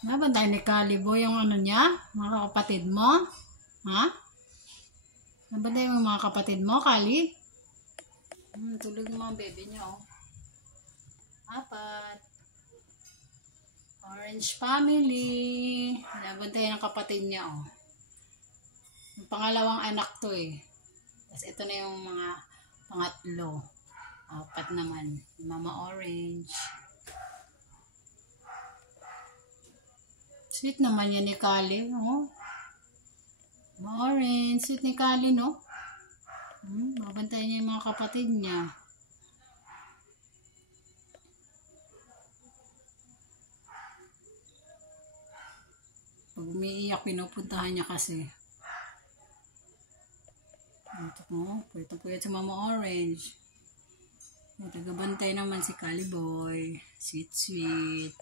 Nabantay ni Kalibo yung ano niya? Mga kapatid mo? Ha? Nabantay mo yung mga kapatid mo, Kali? Tulog yung mga baby niya, oh. Apat. Orange family. Nabantay ng kapatid niya, oh. Yung pangalawang anak to, eh. Tapos ito na yung mga pangatlo. Apat naman. Mama Orange. Sweet naman yan ni Kali, oh. Mama Orange. Sweet ni Kali, no? Babantayan niya yung mga kapatid niya. Pag umiiyak, pinupuntahan niya kasi. Ito po, puyat si Mama Orange. Tagabantay naman si Kali Boy. Sweet, sweet.